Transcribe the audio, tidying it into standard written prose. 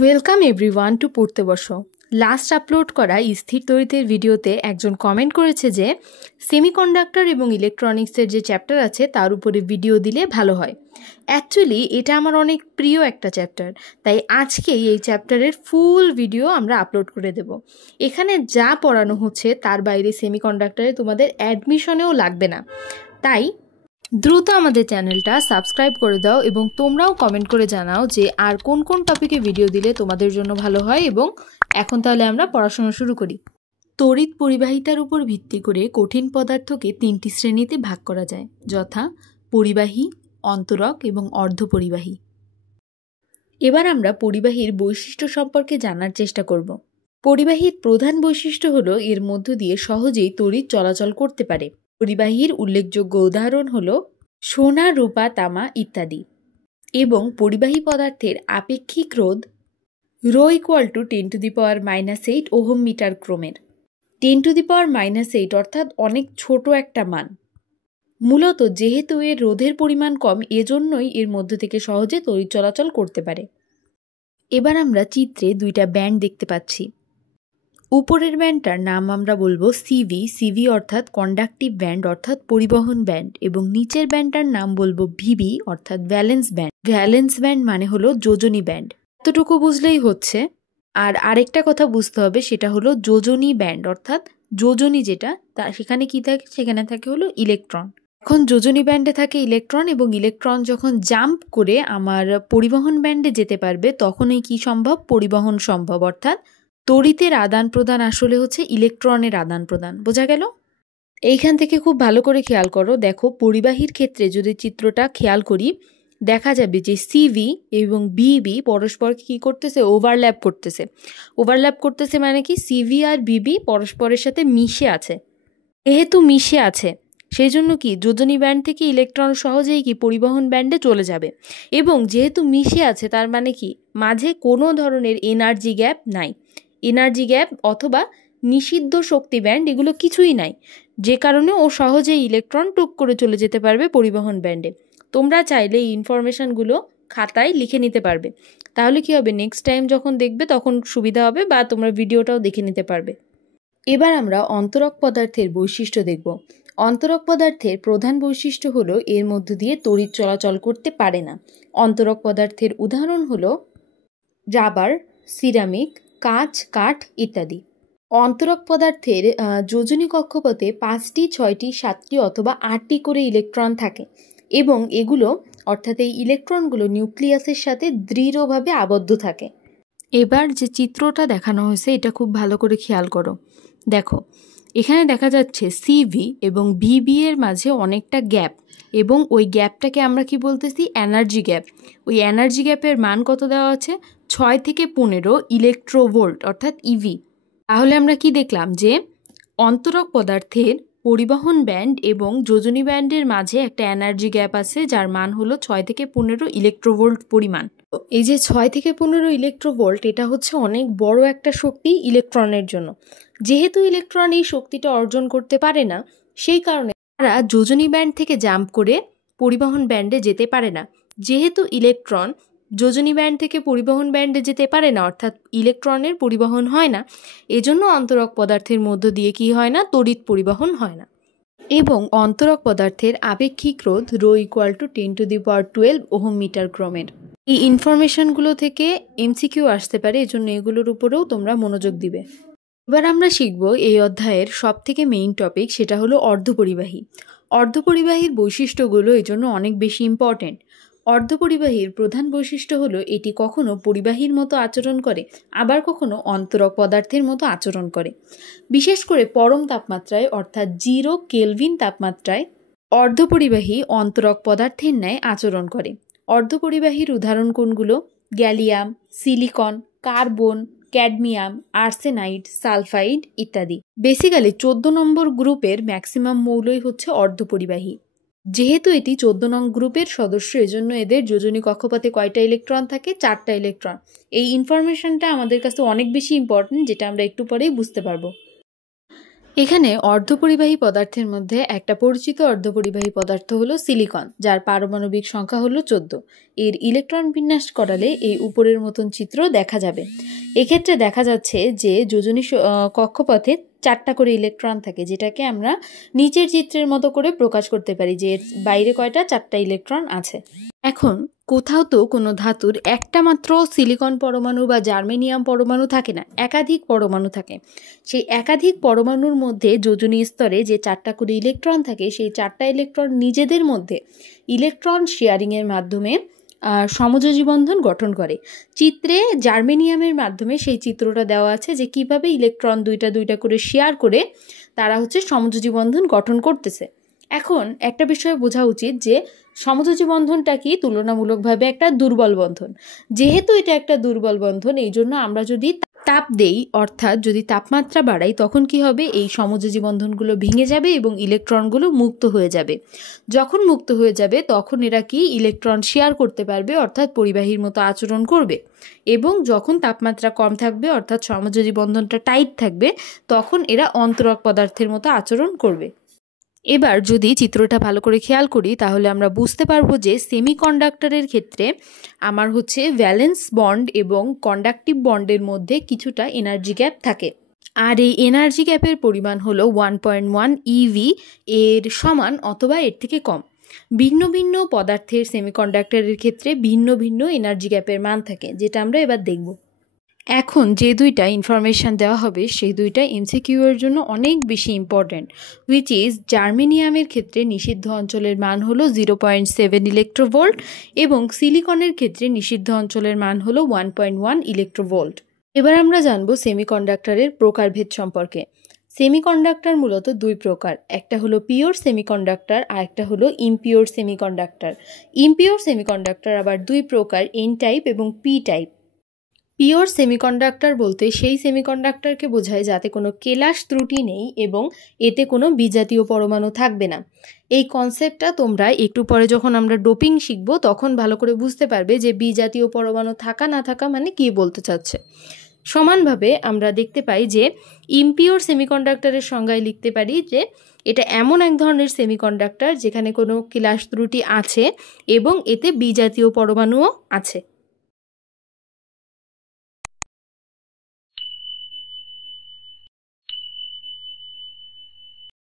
Welcome everyone two পড়তে বসো। Last upload করা স্থির তড়িতের ভিডিওতে একজন কমেন্ট করেছে যে সেমিকন্ডাক্টর এবং ইলেকট্রনিক্সের যে চ্যাপ্টার আছে তার উপরে ভিডিও দিলে ভালো হয়। অ্যাকচুয়ালি এটা আমার অনেক প্রিয় একটা চ্যাপ্টার, তাই আজকেই এই চ্যাপ্টারের ফুল ভিডিও আমরা আপলোড করে দেব। এখানে যা পড়ানো হচ্ছে তার বাইরে সেমিকন্ডাক্টরে তোমাদের অ্যাডমিশনেও লাগবে না, তাই দ্রুত আমাদের চ্যানেলটা সাবস্ক্রাইব করে দাও এবং তোমরাও কমেন্ট করে জানাও যে আর কোন কোন টপিকে ভিডিও দিলে তোমাদের জন্য ভালো হয়। এবং এখন তাহলে আমরা পড়াশোনা শুরু করি। তড়িৎ পরিবাহিতার উপর ভিত্তি করে কঠিন পদার্থকে তিনটি শ্রেণীতে ভাগ করা যায়, যথা পরিবাহী, অন্তরক এবং অর্ধপরিবাহী। এবার আমরা পরিবাহীর বৈশিষ্ট্য সম্পর্কে জানার চেষ্টা করব। পরিবাহীর প্রধান বৈশিষ্ট্য হলো এর মধ্য দিয়ে সহজেই তড়িৎ চলাচল করতে পারে। পরিবাহীর উল্লেখযোগ্য উদাহরণ হলো সোনা, রূপা, তামা ইত্যাদি। এবং পরিবাহী পদার্থের আপেক্ষিক রোধ rho equal to 10⁻⁻8 ohm meter ক্রমের। 10⁻⁻8 অর্থাৎ অনেক ছোট একটা মান। মূলত যেহেতু এর রোধের পরিমাণ কম, এজন্যই এর মধ্য থেকে সহজে তড়িৎ চলাচল করতে পারে। এবার আমরা চিত্রে দুইটা ব্যান্ড দেখতে পাচ্ছি। উপরের ব্যান্ডটার নাম আমরা বলবো সিভি, সিভি অর্থাৎ কন্ডাক্টিভ ব্যান্ড অর্থাৎ পরিবহন ব্যান্ড, এবং নিচের ব্যান্ডটার নাম বলবো ভিবি অর্থাৎ ভ্যালেন্স ব্যান্ড। ভ্যালেন্স ব্যান্ড মানে হলো যোজনী ব্যান্ড। এতটুকু বুঝলেই হচ্ছে। আর আরেকটা কথা বুঝতে হবে, সেটা হলো যোজনী ব্যান্ড অর্থাৎ যোজনী যেটা সেখানে কি থাকে, সেখানে থাকে হলো ইলেকট্রন। এখন যোজনী ব্যান্ডে থাকে ইলেকট্রন, এবং ইলেকট্রন যখন জাম্প করে আমার পরিবহন ব্যান্ডে যেতে পারবে তখনই কি সম্ভব, পরিবহন সম্ভব। অর্থাৎ তড়িতের আদান প্রদান আসলে হচ্ছে ইলেকট্রনের আদান প্রদান। বোঝা গেল? এইখান থেকে খুব ভালো করে খেয়াল করো। দেখো, পরিবাহীর ক্ষেত্রে যদি চিত্রটা খেয়াল করি, দেখা যাবে যে সিভি এবং বিবি পরস্পরকে কি করতেছে, ওভারল্যাপ করতেছে। ওভারল্যাপ করতেছে মানে কি, সিভি আর বিবি পরস্পরের সাথে মিশে আছে। যেহেতু মিশে আছে সেই জন্য কি যোজনী ব্যান্ড থেকে ইলেকট্রন সহজেই কি পরিবহন ব্যান্ডে চলে যাবে। এবং যেহেতু মিশে আছে তার মানে কি মাঝে কোনো ধরনের এনার্জি গ্যাপ নাই। এনার্জি গ্যাপ অথবা নিষিদ্ধ শক্তি ব্যান্ড এগুলো কিছুই নাই, যে কারণে ও সহজেই ইলেকট্রন টুক করে চলে যেতে পারবে পরিবহন ব্যান্ডে। তোমরা চাইলে এই ইনফরমেশনগুলো খাতায় লিখে নিতে পারবে, তাহলে কি হবে, নেক্সট টাইম যখন দেখবে তখন সুবিধা হবে, বা তোমরা ভিডিওটাও দেখে নিতে পারবে। এবার আমরা অন্তরক পদার্থের বৈশিষ্ট্য দেখব। অন্তরক পদার্থের প্রধান বৈশিষ্ট্য হলো এর মধ্য দিয়ে তড়িৎ চলাচল করতে পারে না। অন্তরক পদার্থের উদাহরণ হলো রাবার, সিরামিক, কাঁচ, কাঠ ইত্যাদি। অন্তরক পদার্থের যোজনী কক্ষপথে 5টি, 6টি, 7টি অথবা 8টি করে ইলেকট্রন থাকে, এবং এগুলো অর্থাৎ এই ইলেকট্রনগুলো নিউক্লিয়াসের সাথে দৃঢ়ভাবে আবদ্ধ থাকে। এবার যে চিত্রটা দেখানো হয়েছে এটা খুব ভালো করে খেয়াল করো। দেখো, এখানে দেখা যাচ্ছে সিভি এবং ভিবি এর মাঝে অনেকটা গ্যাপ, এবং ওই গ্যাপটাকে আমরা কি বলতেছি, এনার্জি গ্যাপ। ওই এনার্জি গ্যাপের মান কত দেওয়া আছে, 6 থেকে 15 ইলেকট্রোভোল্ট অর্থাৎ ইভি। তাহলে আমরা কি দেখলাম যে অন্তরক পদার্থের পরিবহন ব্যান্ড এবং যোজনী ব্যান্ডের মাঝে একটা এনার্জি গ্যাপ আছে, যার মান হলো 6 থেকে 15 ইলেকট্রোভোল্ট পরিমাণ। এই যে 6 থেকে 15 ইলেকট্রোভোল্ট, এটা হচ্ছে অনেক বড় একটা শক্তি ইলেকট্রনের জন্য। যেহেতু ইলেকট্রন এই শক্তিটা অর্জন করতে পারে না, সেই কারণে তারা যোজনী ব্যান্ড থেকে জাম্প করে পরিবহন ব্যান্ডে যেতে পারে না। যেহেতু ইলেকট্রন যোজনী ব্যান্ড থেকে পরিবহন ব্যান্ডে যেতে পারে না, অর্থাৎ ইলেকট্রনের পরিবহন হয় না, এজন্য অন্তরক পদার্থের মধ্য দিয়ে কি হয় না, তড়িৎ পরিবহন হয় না। এবং অন্তরক পদার্থের আপেক্ষিক রোধ rho equal to 10⁻12 ohm meter ক্রমের। এই ইনফরমেশনগুলো থেকে এমসিকিউ আসতে পারে, এজন্য এগুলোর উপরেও তোমরা মনোযোগ দিবে। এবার আমরা শিখব এই অধ্যায়ের সবথেকে মেইন টপিক, সেটা হলো অর্ধপরিবাহী। অর্ধপরিবাহীর বৈশিষ্ট্যগুলো এই জন্য অনেক বেশি ইম্পর্টেন্ট। অর্ধপরিবাহীর প্রধান বৈশিষ্ট্য হলো এটি কখনো পরিবাহীর মতো আচরণ করে, আবার কখনো অন্তরক পদার্থের মতো আচরণ করে। বিশেষ করে পরম তাপমাত্রায় অর্থাৎ 0 কেলভিন তাপমাত্রায় অর্ধপরিবাহী অন্তরক পদার্থের ন্যায় আচরণ করে। অর্ধপরিবাহীর উদাহরণ কোনগুলো, gallium, silicon, carbon, cadmium, arsenide, sulphide ইত্যাদি। বেসিক্যালি 14 নম্বর গ্রুপের ম্যাক্সিমাম মৌলই হচ্ছে অর্ধপরিবাহী। যেহেতু এটি 14 নং গ্রুপের সদস্য, এজন্য এদের যোজনী কক্ষপথে কয়টা ইলেকট্রন থাকে, 4টা ইলেকট্রন। এই ইনফরমেশনটা আমাদের কাছে অনেক বেশি ইম্পর্টেন্ট, যেটা আমরা একটু পরেই বুঝতে পারবো। এখানে অর্ধপরিবাহী পদার্থের মধ্যে একটা পরিচিত অর্ধপরিবাহী পদার্থ হলো সিলিকন, যার পারমাণবিক সংখ্যা হলো 14। এর ইলেকট্রন বিন্যাস করালে এই উপরের মতন চিত্র দেখা যাবে। এক্ষেত্রে দেখা যাচ্ছে যে যোজনী কক্ষপথে 4টা করে ইলেকট্রন থাকে, যেটাকে আমরা নিচের চিত্রের মতো করে প্রকাশ করতে পারি যে এর বাইরে কয়টা 4টা ইলেকট্রন আছে। এখন কোথাও তো কোনো ধাতুর একটা মাত্র সিলিকন পরমাণু বা জার্মেনিয়াম পরমাণু থাকে না, একাধিক পরমাণু থাকে। সেই একাধিক পরমাণুর মধ্যে যোজনী স্তরে যে 4টা করে ইলেকট্রন থাকে, সেই 4টা ইলেকট্রন নিজেদের মধ্যে ইলেকট্রন শেয়ারিংয়ের মাধ্যমে সমযোজী বন্ধন গঠন করে। চিত্রে জার্মেনিয়ামের মাধ্যমে সেই চিত্রটা দেওয়া আছে যে কিভাবে ইলেকট্রন দুইটা করে শেয়ার করে তারা সমযোজী বন্ধন গঠন করতেছে। এখন একটা বিষয় বোঝা উচিত যে সমযোজী বন্ধনটা কি তুলনামূলকভাবে একটা দুর্বল বন্ধন। যেহেতু এটা একটা দুর্বল বন্ধন, এই জন্য আমরা যদি তাপ দেই, অর্থাৎ যদি তাপমাত্রা বাড়াই, তখন কি হবে, এই সমযোজী বন্ধনগুলো ভেঙে যাবে এবং ইলেকট্রনগুলো মুক্ত হয়ে যাবে। যখন মুক্ত হয়ে যাবে তখন এরা কি ইলেকট্রন শেয়ার করতে পারবে, অর্থাৎ পরিবাহীর মতো আচরণ করবে। এবং যখন তাপমাত্রা কম থাকবে, অর্থাৎ সমযোজী বন্ধনটা টাইট থাকবে, তখন এরা অন্তরক পদার্থের মতো আচরণ করবে। এবার যদি চিত্রটা ভালো করে খেয়াল করি তাহলে আমরা বুঝতে পারবো যে সেমিকন্ডাক্টরের ক্ষেত্রে আমার ভ্যালেন্স বন্ড এবং কন্ডাক্টিভ বন্ডের মধ্যে কিছুটা এনার্জি গ্যাপ থাকে। আর এই এনার্জি গ্যাপের পরিমাণ হলো 1.1 EV, এর সমান অথবা এর থেকে কম। ভিন্ন ভিন্ন পদার্থের সেমিকন্ডাক্টরের ক্ষেত্রে ভিন্ন ভিন্ন এনার্জি গ্যাপের মান থাকে, যেটা আমরা এবার দেখব। এখন যে দুইটা ইনফরমেশান দেওয়া হবে সেই দুইটা এমসিকিউ এর জন্য অনেক বেশি ইম্পর্ট্যান্ট, হুইচ ইজ জার্মেনিয়ামের ক্ষেত্রে নিষিদ্ধ অঞ্চলের মান হলো 0.7 ইলেকট্রোভোল্ট এবং সিলিকনের ক্ষেত্রে নিষিদ্ধ অঞ্চলের মান হলো 1.1 ইলেকট্রোভোল্ট। এবার আমরা জানবো সেমিকন্ডাক্টরের প্রকারভেদ সম্পর্কে। সেমিকন্ডাক্টর মূলত দুই প্রকার, একটা হলো পিওর সেমিকন্ডাক্টর আর একটা হলো ইমপিওর সেমিকন্ডাক্টর। ইমপিওর সেমিকন্ডাক্টর আবার দুই প্রকার, এন টাইপ এবং পি টাইপ। পিওর সেমিকন্ডাক্টর বলতে সেই সেমিকন্ডাক্টরকে বোঝায় যাতে কোনো কেলাস ত্রুটি নেই এবং এতে কোনো বিজাতীয় পরমাণু থাকবে না। এই কনসেপ্টটা তোমরা একটু পরে যখন আমরা ডোপিং শিখব তখন ভালো করে বুঝতে পারবে যে বিজাতীয় পরমাণু থাকা না থাকা মানে কি বলতে চাচ্ছে। সমানভাবে আমরা দেখতে পাই যে ইমপিওর সেমিকন্ডাক্টরের সংজ্ঞায় লিখতে পারি যে এটা এমন এক ধরনের সেমিকন্ডাক্টর যেখানে কোনো কেলাস ত্রুটি আছে এবং এতে বিজাতীয় পরমাণুও আছে।